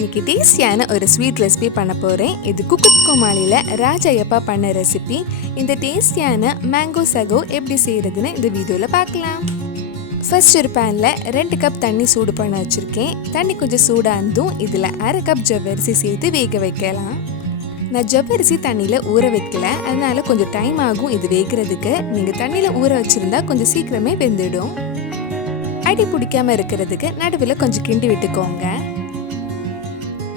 இன்னைக்கு டேஸ்டியான ஒரு ஸ்வீட் ரெசிபி பண்ண போகிறேன். இது குக்குத் கோமாளியில் ராஜையப்பா பண்ண ரெசிபி. இந்த டேஸ்டியான மேங்கோ சகோ எப்படி செய்கிறதுன்னு இந்த வீடியோவில் பார்க்கலாம். ஃபர்ஸ்ட் ஒரு பேனில் 2 கப் தண்ணி சூடு பண்ண வச்சுருக்கேன். தண்ணி கொஞ்சம் சூடாக இருந்தும் இதில் 1/2 கப் ஜவ்வரிசி சேர்த்து வேக வைக்கலாம். நான் ஜவ்வரிசி தண்ணியில் ஊற வைக்கல, அதனால கொஞ்சம் டைம் ஆகும் இது வேகிறதுக்கு. நீங்கள் தண்ணியில் ஊற வச்சுருந்தா கொஞ்சம் சீக்கிரமே வெந்துடும். அடி பிடிக்காமல் இருக்கிறதுக்கு நடுவில் கொஞ்சம் கிண்டி விட்டுக்கோங்க.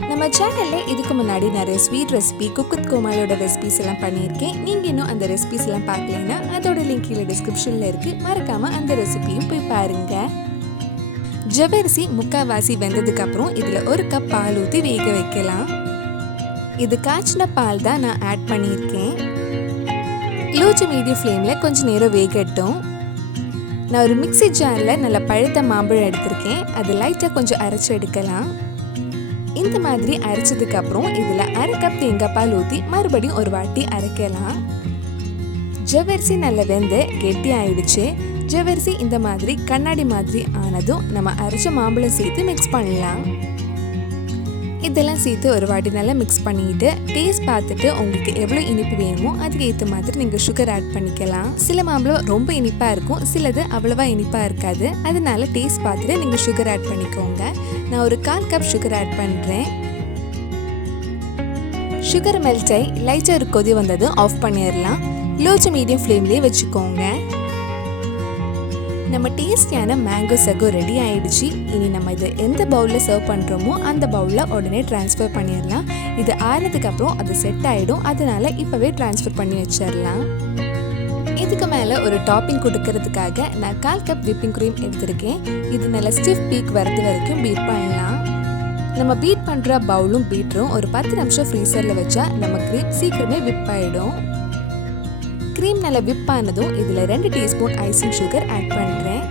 நம்ம சேனலில் இதுக்கு முன்னாடி நிறைய ஸ்வீட் ரெசிபி குக்குத் கோமாளியோட ரெசிபிஸ் எல்லாம் பண்ணியிருக்கேன். நீங்கள் இன்னும் அந்த ரெசிபிஸ் எல்லாம் பார்க்கலைன்னா அதோட லிங்க் கீழே டிஸ்கிரிப்ஷனில் இருக்குது. மறக்காமல் அந்த ரெசிபியும் போய் பாருங்கள். ஜவ்வரிசி முக்கால்வாசி வெந்ததுக்கப்புறம் இதில் 1 கப் பால் ஊற்றி வேக வைக்கலாம். இது காய்ச்சின பால் தான் நான் ஆட் பண்ணியிருக்கேன். லோ டு மீடியம் ஃப்ளேமில் கொஞ்சம் நேரம் வேகட்டும். நான் ஒரு மிக்ஸி ஜாரில் நல்ல பழுத்த மாம்பழம் எடுத்திருக்கேன். அது லைட்டாக கொஞ்சம் அரைச்சி எடுக்கலாம். இந்த மாதிரி அரைச்சதுக்கு அப்புறம் இதில் 1/2 கப் தேங்காய் பால் ஊற்றி மறுபடியும் ஒரு வாட்டி அரைக்கலாம். ஜவ்வரிசி நல்லா வெந்து கெட்டி ஆயிடுச்சு. ஜவ்வரிசி இந்த மாதிரி கண்ணாடி மாதிரி ஆனதும் நம்ம அரைச்ச மாம்பழம் சேர்த்து மிக்ஸ் பண்ணலாம். இதெல்லாம் சேர்த்து ஒரு வாட்டி நல்லா மிக்ஸ் பண்ணிட்டு டேஸ்ட் பார்த்துட்டு உங்களுக்கு எவ்வளோ இனிப்பு வேணுமோ அதுக்கு ஏற்ற மாதிரி நீங்கள் சுகர் ஆட் பண்ணிக்கலாம். சில மாம்பழம் ரொம்ப இனிப்பாக இருக்கும், சிலது அவ்வளவா இனிப்பாக இருக்காது. அதனால டேஸ்ட் பார்த்துட்டு நீங்கள் சுகர் ஆட் பண்ணிக்கோங்க. நான் ஒரு 1/4 கப் சுகர் ஆட் பண்ணுறேன். சுகர் மெல்ட் ஆகி லைட்டாக ஒரு கொதி வந்தது ஆஃப் பண்ணிடலாம். லோ டு மீடியம் ஃப்ளேம்லேயே வச்சுக்கோங்க. நம்ம டேஸ்டியான மேங்கோ சகோ ரெடி ஆயிடுச்சு. இனி நம்ம இதை எந்த பவுலில் சர்வ் பண்ணுறோமோ அந்த பவுலில் உடனே ட்ரான்ஸ்ஃபர் பண்ணிடலாம். இது ஆறுனதுக்கு அப்புறம் அது செட் ஆகிடும், அதனால இப்போவே ட்ரான்ஸ்ஃபர் பண்ணி வச்சிடலாம். இதுக்கு மேலே ஒரு டாப்பிங் கொடுக்கறதுக்காக நான் 1/4 கப் விப்பிங் க்ரீம் எடுத்திருக்கேன். இது நல்லா ஸ்டிஃப் பீக் வரது வரைக்கும் பீட் பண்ணலாம். நம்ம பீட் பண்ணுற பவுலும் பீட்டரும் ஒரு 10 நிமிஷம் ஃப்ரீசரில் வச்சா நம்ம க்ரீம் சீக்கிரமே விப் ஆகிடும். க்ரீம் நல்லா விப் ஆனதும் இதில் 2 டீஸ்பூன் ஐசிங் சுகர் ஆட் பண்ணுறேன்.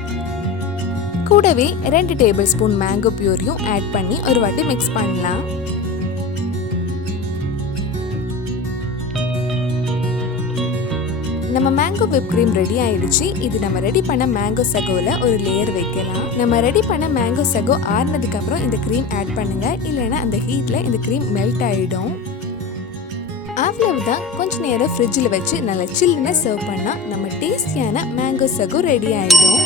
கூடவே 2 டேபிள் ஸ்பூன் மேங்கோ பியூரியும் ஆட் பண்ணி ஒரு வாட்டி மிக்ஸ் பண்ணலாம். நம்ம மேங்கோ விப் க்ரீம் ரெடி ஆயிடுச்சு. இது நம்ம ரெடி பண்ண மேங்கோ சகோவில் ஒரு லேயர் வைக்கலாம். நம்ம ரெடி பண்ண மேங்கோ சகோ ஆறுனதுக்கு அப்புறம் இந்த க்ரீம் ஆட் பண்ணுங்க, இல்லைன்னா அந்த ஹீட்டில் இந்த க்ரீம் மெல்ட் ஆகிடும். அவ்வளவுதான். கொஞ்ச நேரம் ஃப்ரிட்ஜில் வச்சு நல்லா சில்லுன்னு சர்வ் பண்ணால் நம்ம டேஸ்டியான மேங்கோ சகோ ரெடி ஆகிடும்.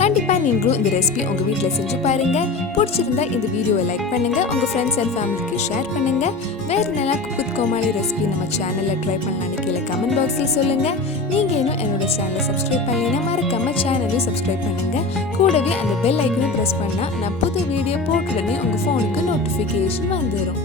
கண்டிப்பாக நீங்களும் இந்த ரெசிபி உங்கள் வீட்டில் செஞ்சு பாருங்கள். பிடிச்சிருந்தா இந்த வீடியோவை லைக் பண்ணுங்கள், உங்கள் ஃப்ரெண்ட்ஸ் அண்ட் ஃபேமிலிக்கு ஷேர் பண்ணுங்கள். வேறு நல்லா குக்குத் கோமாளி ரெசிபி நம்ம சேனலில் ட்ரை பண்ணலான்னு கீழே கமெண்ட் பாக்ஸில் சொல்லுங்கள். நீங்கள் இன்னும் என்னோட சேனலை சப்ஸ்கிரைப் பண்ணலைன்னா மறக்காமல் சேனலையும் சப்ஸ்கிரைப் பண்ணுங்கள். கூடவே அந்த பெல் ஐக்கனை ப்ரெஸ் பண்ணால் நான் புது வீடியோ போட்டுடனே உங்கள் ஃபோனுக்கு நோட்டிஃபிகேஷன் வந்துடும்.